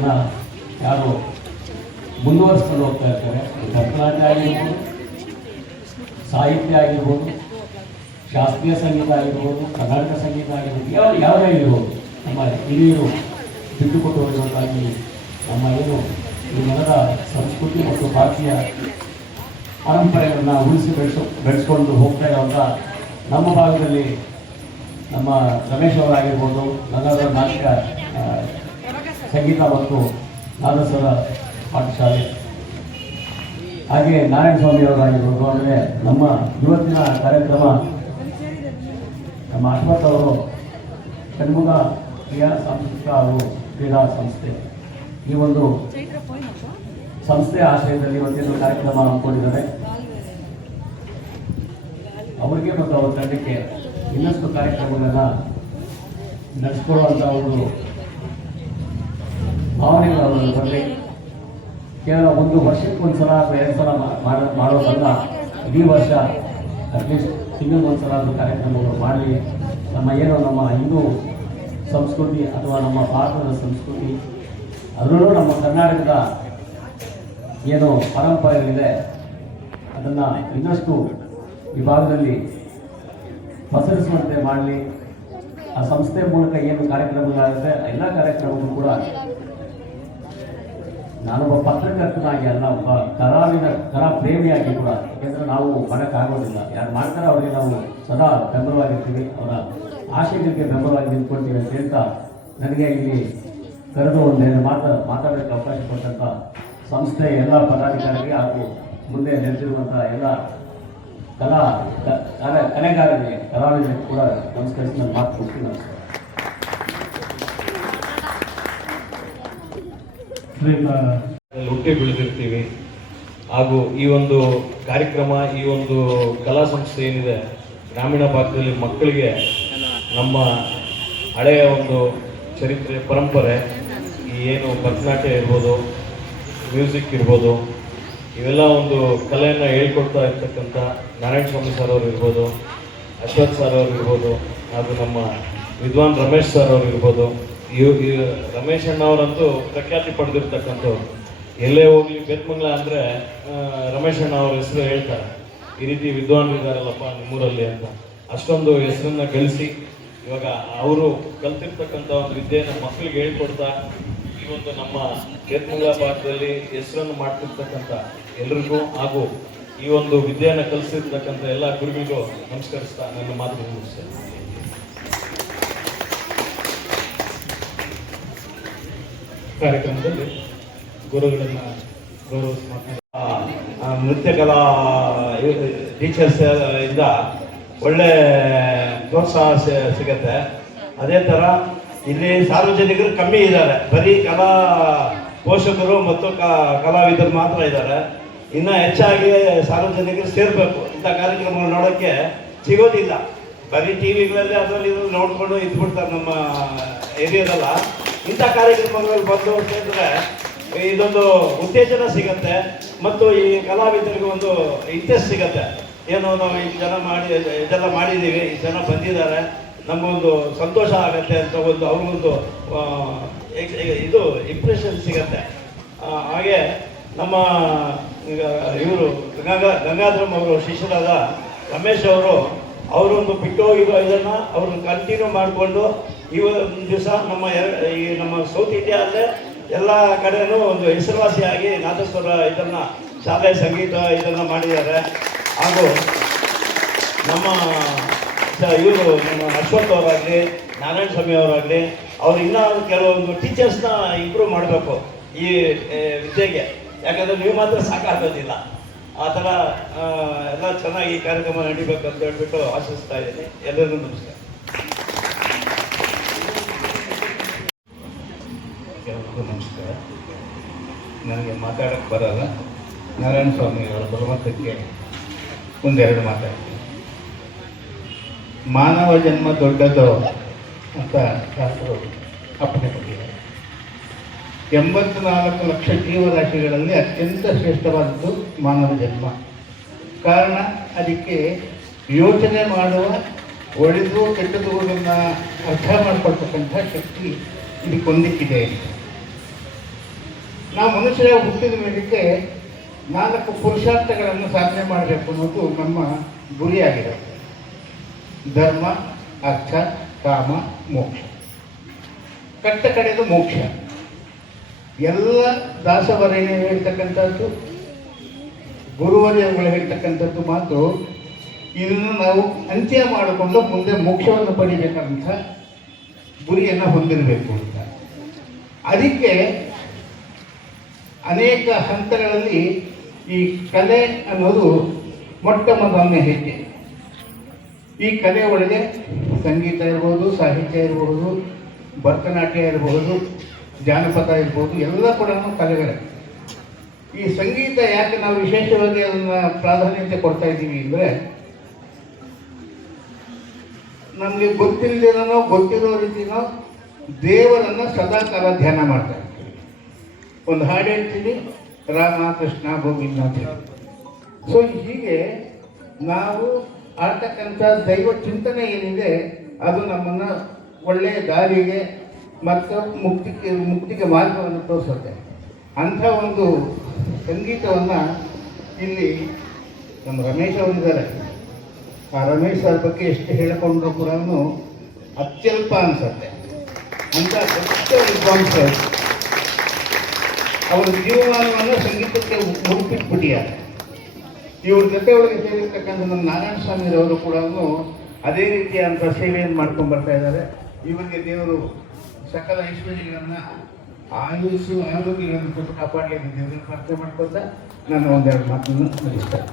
ಇದನ್ನು ಯಾರು ಮುಂದುವರಿಸ್ಕೊಂಡು ಹೋಗ್ತಾ ಇರ್ತಾರೆ. ಭರತನಾಟ್ಯ ಆಗಿರ್ಬೋದು, ಸಾಹಿತ್ಯ ಆಗಿರ್ಬೋದು, ಶಾಸ್ತ್ರೀಯ ಸಂಗೀತ ಆಗಿರ್ಬೋದು, ಕರ್ನಾಟಕ ಸಂಗೀತ ಆಗಿರ್ಬೋದು, ಯಾವುದೇ ಆಗಿರ್ಬೋದು, ನಮ್ಮ ಹಿರಿಯರು ಬಿಟ್ಟುಕೊಟ್ಟು ಹೋಗಿರುವಂತಾಗಿ ನಮ್ಮ ಏನು ಈ ಮನದ ಸಂಸ್ಕೃತಿ ಮತ್ತು ಭಾರತೀಯ ಪರಂಪರೆಗಳನ್ನು ಉಳಿಸಿ ಬೆಳೆಸ್ಕೊಂಡು ಹೋಗ್ತಾ ಇರುವಂಥ ನಮ್ಮ ಭಾಗದಲ್ಲಿ ನಮ್ಮ ರಮೇಶ್ ಅವರಾಗಿರ್ಬೋದು, ನನ್ನದ ನಾಟ್ಯ ಸಂಗೀತ ಮತ್ತು ನಾದಸ್ವರ ಪಾಠಶಾಲೆ, ಹಾಗೆ ನಾರಾಯಣ ಸ್ವಾಮಿ ಅವರಾಗಿರ್ಬೋದು. ಅಂದರೆ ನಮ್ಮ ಇವತ್ತಿನ ಕಾರ್ಯಕ್ರಮ ನಮ್ಮ ಅಶ್ವಥ್ ಅವರು ಷಣ್ಮುಖ ಕ್ರಿಯಾ ಸಾಂಸ್ಕೃತಿಕ ಹಾಗೂ ಕ್ರೀಡಾ ಸಂಸ್ಥೆ, ಈ ಒಂದು ಸಂಸ್ಥೆಯ ಆಶ್ರಯದಲ್ಲಿ ಇವತ್ತಿನ ಕಾರ್ಯಕ್ರಮ ಹಮ್ಮಿಕೊಂಡಿದ್ದಾರೆ. ಅವರಿಗೆ ಮತ್ತು ಅವರ ತಂಡಕ್ಕೆ ಇನ್ನಷ್ಟು ಕಾರ್ಯಕ್ರಮಗಳನ್ನ ನಡೆಸ್ಕೊಳ್ಳುವಂಥ ಒಂದು ಭಾವನೆಗಳು ಬರಲಿ. ಕೇವಲ ಒಂದು ವರ್ಷಕ್ಕೆ ಒಂದು ಸಲ ಅಥವಾ 2 ಸಲ ಮಾಡೋದಲ್ಲ, ಇಡೀ ವರ್ಷ ಅಟ್ಲೀಸ್ಟ್ ತಿಂಗಳಿಗೆ ಒಂದು ಸಲ ಕಾರ್ಯಕ್ರಮಗಳು ಮಾಡಲಿ. ನಮ್ಮ ಏನು ನಮ್ಮ ಹಿಂದೂ ಸಂಸ್ಕೃತಿ ಅಥವಾ ನಮ್ಮ ಭಾರತದ ಸಂಸ್ಕೃತಿ, ಅದರಲ್ಲೂ ನಮ್ಮ ಕರ್ನಾಟಕದ ಏನು ಪರಂಪರೆಗಳಿದೆ ಅದನ್ನು ಇನ್ನಷ್ಟು ವಿಭಾಗದಲ್ಲಿ ಪಸರಿಸುವಂತೆ ಮಾಡಲಿ. ಆ ಸಂಸ್ಥೆ ಮೂಲಕ ಏನು ಕಾರ್ಯಕ್ರಮಗಳಾಗುತ್ತೆ ಎಲ್ಲ ಕಾರ್ಯಕ್ರಮಗಳು ಕೂಡ ನಾನೊಬ್ಬ ಪತ್ರಕರ್ತನಾಗಿ ಅಲ್ಲ, ಒಬ್ಬ ಕಲಾ ಪ್ರೇಮಿಯಾಗಿ ಕೂಡ, ಯಾಕೆಂದರೆ ನಾವು ಮಾಡೋಕ್ಕಾಗೋದಿಲ್ಲ. ಯಾರು ಮಾಡ್ತಾರೆ ಅವರಿಗೆ ನಾವು ಸದಾ ಬೆಂಬಲವಾಗಿರ್ತೀವಿ, ಅವರ ಆಶಯಗಳಿಗೆ ಬೆಂಬಲವಾಗಿ ನಿಂತ್ಕೊಳ್ತೀವಿ ಅಂತ ಹೇಳ್ತಾ ನನಗೆ ಇಲ್ಲಿ ಕರೆದು ಒಂದೇನು ಮಾತಾಡೋಕ್ಕೆ ಅವಕಾಶ ಕೊಟ್ಟಂಥ ಸಂಸ್ಥೆಯ ಎಲ್ಲ ಪದಾಧಿಕಾರಿಗೆ ಹಾಗೂ ಮುಂದೆ ನೆಲೆಸಿರುವಂಥ ಎಲ್ಲ ಕಲೆಗಾರರಿಗೆ, ಕಲಾವಿದರಿಗೆ ಕೂಡ ನಮಸ್ಕರಿಸಿ ನನ್ನ ಮಾತು ಕೊಡ್ತೀನಿ. ಹುಟ್ಟಿ ಬೆಳೆದಿರ್ತೀವಿ. ಹಾಗೂ ಈ ಒಂದು ಕಾರ್ಯಕ್ರಮ, ಈ ಒಂದು ಕಲಾ ಸಂಸ್ಥೆ ಏನಿದೆ ಗ್ರಾಮೀಣ ಭಾಗದಲ್ಲಿ ಮಕ್ಕಳಿಗೆ ನಮ್ಮ ಹಳೆಯ ಒಂದು ಚರಿತ್ರೆ, ಪರಂಪರೆ, ಈ ಏನು ಭರತನಾಟ್ಯ ಇರ್ಬೋದು, ಮ್ಯೂಸಿಕ್ ಇರ್ಬೋದು, ಇವೆಲ್ಲ ಒಂದು ಕಲೆಯನ್ನು ಹೇಳ್ಕೊಡ್ತಾ ಇರ್ತಕ್ಕಂಥ ನಾರಾಯಣ ಸ್ವಾಮಿ ಸರ್ ಅವರು ಇರ್ಬೋದು, ಅಶ್ವಥ್ ಸರ್ ಅವರು ಇರ್ಬೋದು, ಹಾಗೂ ನಮ್ಮ ವಿದ್ವಾನ್ ರಮೇಶ್ ಸರ್ ಅವರು ಇರ್ಬೋದು. ಈ ರಮೇಶ್ ಅಣ್ಣವರಂತೂ ಪ್ರಖ್ಯಾತಿ ಪಡೆದಿರ್ತಕ್ಕಂಥವ್ರು. ಎಲ್ಲೇ ಹೋಗ್ಲಿ ಬೇತ್ಮಂಗ್ಲ ಅಂದರೆ ರಮೇಶ್ ಅಣ್ಣ ಅವ್ರ ಹೆಸರು ಹೇಳ್ತಾರೆ. ಈ ರೀತಿ ವಿದ್ವಾನ್ರು ಇದ್ದಾರಲ್ಲಪ್ಪ ನಿಮ್ಮೂರಲ್ಲಿ ಅಂತ, ಅಷ್ಟೊಂದು ಹೆಸರನ್ನು ಗಳಿಸಿ ಇವಾಗ ಅವರು ಕಲ್ತಿರ್ತಕ್ಕಂಥ ಒಂದು ವಿದ್ಯೆಯನ್ನು ಮಕ್ಕಳಿಗೆ ಹೇಳ್ಕೊಡ್ತಾ ಈ ಒಂದು ನಮ್ಮ ಬೇತ್ಮಂಗ್ಲ ಭಾಗದಲ್ಲಿ ಹೆಸರನ್ನು ಮಾಡ್ತಿರ್ತಕ್ಕಂಥ ಎಲ್ರಿಗೂ ಹಾಗೂ ಈ ಒಂದು ವಿದ್ಯೆಯನ್ನು ಕಲಿಸಿರ್ತಕ್ಕಂಥ ಎಲ್ಲ ಗುರುಗಳಿಗೂ ನಮಸ್ಕರಿಸ್ತಾ ನನ್ನ ಮಾತು ಮುಗಿಸ್ತೇನೆ. ಕಾರ್ಯಕ್ರಮದಲ್ಲಿ ಗುರುಗಳನ್ನು ಗೌರವಿಸಿ ನೃತ್ಯ ಕಲಾ ಟೀಚರ್ಸ್ ಇಂದ ಒಳ್ಳೆ ಪ್ರೋತ್ಸಾಹ ಸಿಗತ್ತೆ. ಅದೇ ಥರ ಇಲ್ಲಿ ಸಾರ್ವಜನಿಕರು ಕಮ್ಮಿ ಇದ್ದಾರೆ, ಬರೀ ಕಲಾ ಪೋಷಕರು ಮತ್ತು ಕಲಾವಿದರು ಮಾತ್ರ ಇದ್ದಾರೆ. ಇನ್ನು ಹೆಚ್ಚಾಗಿ ಸಾರ್ವಜನಿಕರು ಸೇರಬೇಕು. ಇಂಥ ಕಾರ್ಯಕ್ರಮಗಳು ನೋಡೋಕ್ಕೆ ಸಿಗೋದಿಲ್ಲ. ಬರೀ ಟಿ ವಿಗಳಲ್ಲಿ ಅದರಲ್ಲಿ ನೋಡ್ಕೊಂಡು ಇದ್ಬಿಡ್ತಾರೆ ನಮ್ಮ ಏರಿಯಾದಲ್ಲ. ಇಂಥ ಕಾರ್ಯಕ್ರಮಗಳು ಬಂದು ಸೇರಿದ್ರೆ ಇದೊಂದು ಉತ್ತೇಜನ ಸಿಗತ್ತೆ ಮತ್ತು ಈ ಕಲಾವಿದರಿಗೆ ಒಂದು ಇಂಟ್ರೆಸ್ಟ್ ಸಿಗತ್ತೆ. ಏನು ನಾವು ಈ ಜನ ಇದೆಲ್ಲ ಮಾಡಿದ್ದೀವಿ, ಈ ಜನ ಬಂದಿದ್ದಾರೆ, ನಮಗೊಂದು ಸಂತೋಷ ಆಗತ್ತೆ ಅಂತ ಒಂದು ಅವ್ರಿಗೊಂದು ಇದು ಇಂಪ್ರೆಷನ್ ಸಿಗತ್ತೆ. ಹಾಗೆ ನಮ್ಮ ಇವರು ಗಂಗಾಧರಂ ಅವರು ಶಿಷ್ಯರಾದ ರಮೇಶ್ ಅವರೊಂದು ಬಿಟ್ಟು ಹೋಗಿರೋ ಇದನ್ನು ಅವರು ಕಂಟಿನ್ಯೂ ಮಾಡಿಕೊಂಡು ಇವತ್ತು ದಿವಸ ನಮ್ಮ ಸೌತ್ ಇಂಡಿಯಾದಲ್ಲೇ ಎಲ್ಲ ಕಡೆಯೂ ಒಂದು ಹೆಸರುವಾಸಿಯಾಗಿ ನಾದಸ್ವರ ಇದನ್ನು ಶಾಲೆ ಸಂಗೀತ ಇದನ್ನು ಮಾಡಿದ್ದಾರೆ. ಹಾಗೂ ನಮ್ಮ ಅಶ್ವಥ್ ಅವರಾಗಲಿ, ನಾರಾಯಣ ಸ್ವಾಮಿ ಅವರಾಗಲಿ, ಅವ್ರು ಇನ್ನೂ ಕೆಲವೊಂದು ಟೀಚರ್ಸ್ನ ಇಂಪ್ರೂವ್ ಮಾಡಬೇಕು ಈ ವಿದ್ಯೆಗೆ. ಯಾಕಂದರೆ ನೀವು ಮಾತ್ರ ಸಾಕಾಗೋದಿಲ್ಲ. ಆ ಥರ ಎಲ್ಲ ಚೆನ್ನಾಗಿ ಈ ಕಾರ್ಯಕ್ರಮ ನಡೀಬೇಕು ಅಂತ ಹೇಳ್ಬಿಟ್ಟು ಆಶಿಸ್ತಾ ಇದ್ದೀನಿ. ಎಲ್ಲರಿಗೂ ನಮಸ್ಕಾರ. ಎಲ್ಲರಿಗೂ ನಮಸ್ಕಾರ. ನನಗೆ ಮಾತಾಡೋಕ್ಕೆ ಬರಲ್ಲ. ನಾರಾಯಣ ಸ್ವಾಮಿ ಅವರ ಬಲವಂತಕ್ಕೆ ಒಂದೆರಡು ಮಾತಾಡ್ತೀನಿ. ಮಾನವ ಜನ್ಮ ದೊಡ್ಡದು ಅಂತ ಶಾಸ್ತ್ರರು ಅಪ್ಪಣೆ ಕೊಟ್ಟಿದ್ದಾರೆ. 84 ಲಕ್ಷ ಜೀವರಾಶಿಗಳಲ್ಲಿ ಅತ್ಯಂತ ಶ್ರೇಷ್ಠವಾದದ್ದು ಮಾನವ ಜನ್ಮ. ಕಾರಣ ಅದಕ್ಕೆ ಯೋಚನೆ ಮಾಡುವ, ಒಳ್ಳೆಯದು ಕೆಟ್ಟದುಗಳನ್ನು ಅರ್ಥ ಮಾಡಿಕೊಳ್ತಕ್ಕಂಥ ಶಕ್ತಿ ಇದಕ್ಕೊಂದಿಕ್ಕಿದೆ. ನಾವು ಮನುಷ್ಯರಾಗಿ ಹುಟ್ಟಿದ ಮೇಲಕ್ಕೆ 4 ಪುರುಷಾರ್ಥಗಳನ್ನು ಸಾಧನೆ ಮಾಡಬೇಕು ಅನ್ನೋದು ನಮ್ಮ ಗುರಿಯಾಗಿದೆ. ಧರ್ಮ, ಅರ್ಥ, ಕಾಮ, ಮೋಕ್ಷ. ಕಟ್ಟ ಕಡೆದು ಮೋಕ್ಷ. ಎಲ್ಲ ದಾಸವರೇಣ್ಯ ಹೇಳ್ತಕ್ಕಂಥದ್ದು, ಗುರುವರ್ಯಗಳು ಹೇಳ್ತಕ್ಕಂಥದ್ದು ಮಾತು, ಇದನ್ನು ನಾವು ಅಂತ್ಯ ಮಾಡಿಕೊಂಡು ಮುಂದೆ ಮೋಕ್ಷವನ್ನು ಪಡಿಬೇಕಂತ ಗುರಿಯನ್ನು ಹೊಂದಿರಬೇಕು ಅಂತ. ಅದಕ್ಕೆ ಅನೇಕ ಹಂತಗಳಲ್ಲಿ ಈ ಕಲೆ ಅನ್ನೋದು ಮೊಟ್ಟ ಮೊದಲನೇ ಹೆಜ್ಜೆ. ಈ ಕಲೆ ಒಳಗೆ ಸಂಗೀತ ಇರ್ಬೋದು, ಸಾಹಿತ್ಯ ಇರ್ಬೋದು, ಭರತನಾಟ್ಯ ಇರಬಹುದು, ಜಾನಪದ ಇರ್ಬೋದು, ಎಲ್ಲ ಕೂಡ ಕಲೆಗಳೇ. ಈ ಸಂಗೀತ ಯಾಕೆ ನಾವು ವಿಶೇಷವಾಗಿ ಅದನ್ನು ಪ್ರಾಧಾನ್ಯತೆ ಕೊಡ್ತಾ ಇದ್ದೀವಿ ಅಂದರೆ, ನಮಗೆ ಗೊತ್ತಿಲ್ಲದೇನೋ ಗೊತ್ತಿರೋ ರೀತಿನೋ ದೇವರನ್ನು ಸದಾಕಾಲ ಧ್ಯಾನ ಮಾಡ್ತಾ ಇರ್ತೀವಿ. ಒಂದು ಹಾಡು ಹೇಳ್ತೀವಿ, ರಾಮ ಕೃಷ್ಣ ಗೋವಿಂದ ಅಂತ ಹೇಳಿ. ಸೊ ಹೀಗೆ ನಾವು ಆಡ್ತಕ್ಕಂಥ ದೈವ ಚಿಂತನೆ ಏನಿದೆ ಅದು ನಮ್ಮನ್ನು ಒಳ್ಳೆಯ ದಾರಿಗೆ ಮತ್ತು ಮುಕ್ತಿಗೆ ಮಾರ್ಗವನ್ನು ತೋರಿಸುತ್ತೆ. ಅಂಥ ಒಂದು ಸಂಗೀತವನ್ನು ಇಲ್ಲಿ ನಮ್ಮ ರಮೇಶ್ ಅವರಿದ್ದಾರೆ. ಆ ರಮೇಶ್ ಅವ್ರ ಬಗ್ಗೆ ಎಷ್ಟು ಹೇಳಿಕೊಂಡ್ರೂ ಕೂಡ ಅತ್ಯಲ್ಪ ಅನಿಸುತ್ತೆ. ಅಂಥ ದೊಡ್ಡ ವಿದ್ವಾಂಸರು ಅವರ ಜೀವಮಾನವನ್ನು ಸಂಗೀತಕ್ಕೆ ಮುಡುಪಿಟ್ಬಿಟ್ಟಿದ್ದಾರೆ. ಇವ್ರ ಜೊತೆ ಒಳಗೆ ಸೇರಿರ್ತಕ್ಕಂಥ ನಮ್ಮ ನಾರಾಯಣ ಸ್ವಾಮಿರವರು ಕೂಡ ಅದೇ ರೀತಿಯಾದಂಥ ಸೇವೆಯನ್ನು ಮಾಡ್ಕೊಂಡು ಬರ್ತಾ ಇದ್ದಾರೆ. ಇವರಿಗೆ ದೇವರು ಸಕಲ ಐಶ್ವರ್ಯಗಳನ್ನು, ಆಯುಸ್ಸು, ಆರೋಗ್ಯಗಳನ್ನು ಕೊಟ್ಟು ಕಾಪಾಡಲಿ ಅಂತ ದೇವರನ್ನು ಪ್ರಾರ್ಥನೆ ಮಾಡ್ಕೊತಾ ನಾನು ಒಂದೆರಡು ಮಾತನ್ನು ಮುಗಿಸ್ತೇನೆ.